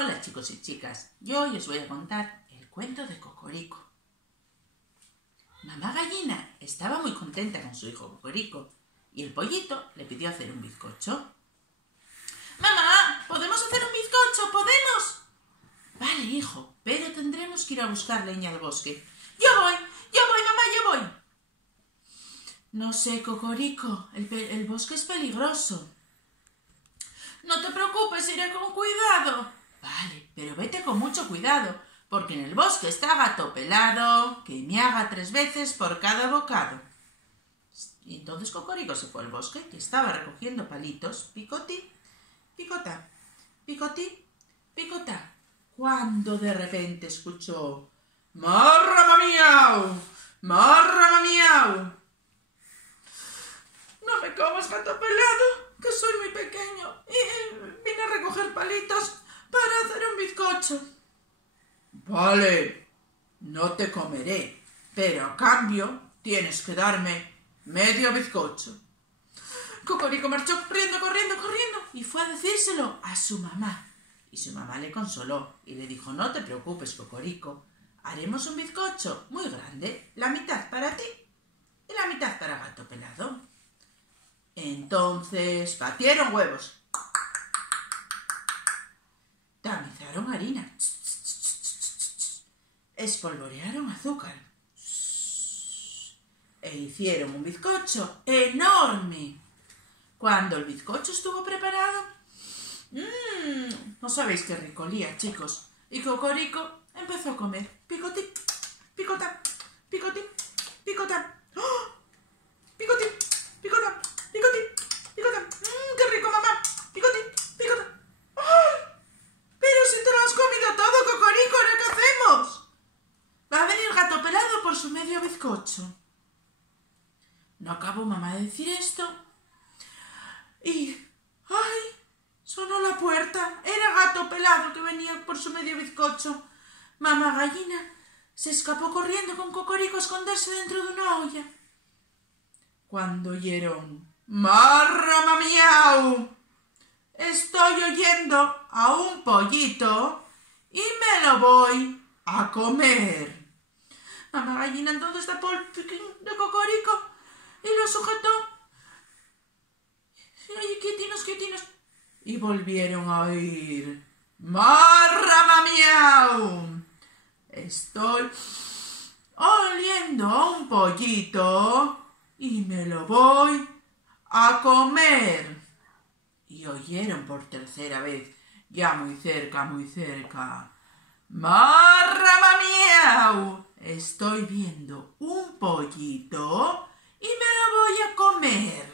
Hola chicos y chicas, yo hoy os voy a contar el cuento de Cocorico. Mamá gallina estaba muy contenta con su hijo Cocorico y el pollito le pidió hacer un bizcocho. ¡Mamá! ¿Podemos hacer un bizcocho? ¿Podemos? Vale, hijo, pero tendremos que ir a buscar leña al bosque. ¡Yo voy, mamá, yo voy! No sé, Cocorico, el bosque es peligroso. No te preocupes, iré con cuidado. Vale, pero vete con mucho cuidado, porque en el bosque está Gato Pelado, que me haga 3 veces por cada bocado. Y entonces Cocorico se fue al bosque, que estaba recogiendo palitos, picotí, picotá, picotí, picotá, cuando de repente escuchó ¡Marrama miau! ¡Marrama miau! No me comas, Gato Pelado, que soy muy pequeño y vine a recoger palitos para hacer un bizcocho. Vale, no te comeré, pero a cambio tienes que darme medio bizcocho. Cocorico marchó corriendo y fue a decírselo a su mamá. Y su mamá le consoló y le dijo: no te preocupes, Cocorico, haremos un bizcocho muy grande, la mitad para ti y la mitad para Gato Pelado. Entonces batieron huevos, tamizaron harina, espolvorearon azúcar e hicieron un bizcocho enorme. Cuando el bizcocho estuvo preparado, no sabéis qué rico olía, chicos. Y Cocorico empezó a comer. Picotí, picotá, picotí, picotá. ¡Oh! Picotí, picotá, picotí, picotá. ¡Qué rico, mamá! Picotí, picotá. ¡Oh! Pero si te lo has comido todo, Cocorico, ¿ahora qué hacemos? Va a venir Gato Pelado por su medio bizcocho. No acabó mamá de decir esto y ¡ay! Sonó la puerta. Era Gato Pelado que venía por su medio bizcocho. Mamá gallina se escapó corriendo con Cocorico a esconderse dentro de una olla. Cuando oyeron ¡Marrama miau! Estoy oyendo a un pollito y me lo voy a comer. Mamá gallina entonces tapó el piquín de Cocorico y lo sujetó. ¡Ay, quietinos! Y volvieron a oír ¡Marrama miau! Estoy oliendo a un pollito y me lo voy a comer. Y oyeron por tercera vez, ya muy cerca, ¡Marrama miau! Estoy viendo un pollito y me lo voy a comer.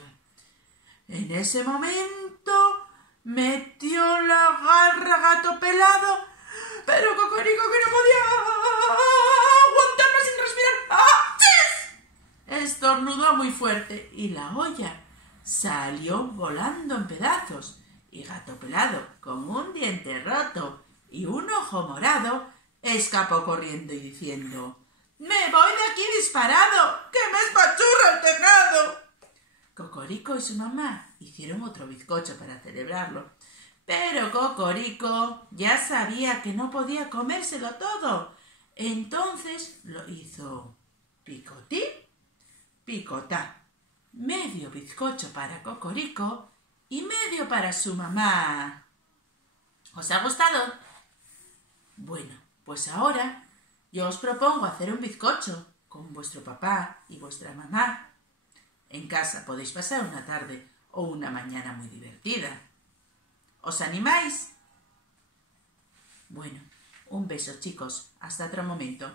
En ese momento metió la garra Gato Pelado, pero Cocorico, que no podía aguantarlo sin respirar, ¡achis!, estornudó muy fuerte y la olla salió volando en pedazos y Gato Pelado, con un diente roto y un ojo morado, escapó corriendo y diciendo: ¡me voy de aquí disparado, que me espachurra el tejado! Cocorico y su mamá hicieron otro bizcocho para celebrarlo, pero Cocorico ya sabía que no podía comérselo todo. Entonces lo hizo picotí, picotá. Medio bizcocho para Cocorico y medio para su mamá. ¿Os ha gustado? Bueno, pues ahora yo os propongo hacer un bizcocho con vuestro papá y vuestra mamá. En casa podéis pasar una tarde o una mañana muy divertida. ¿Os animáis? Bueno, un beso, chicos. Hasta otro momento.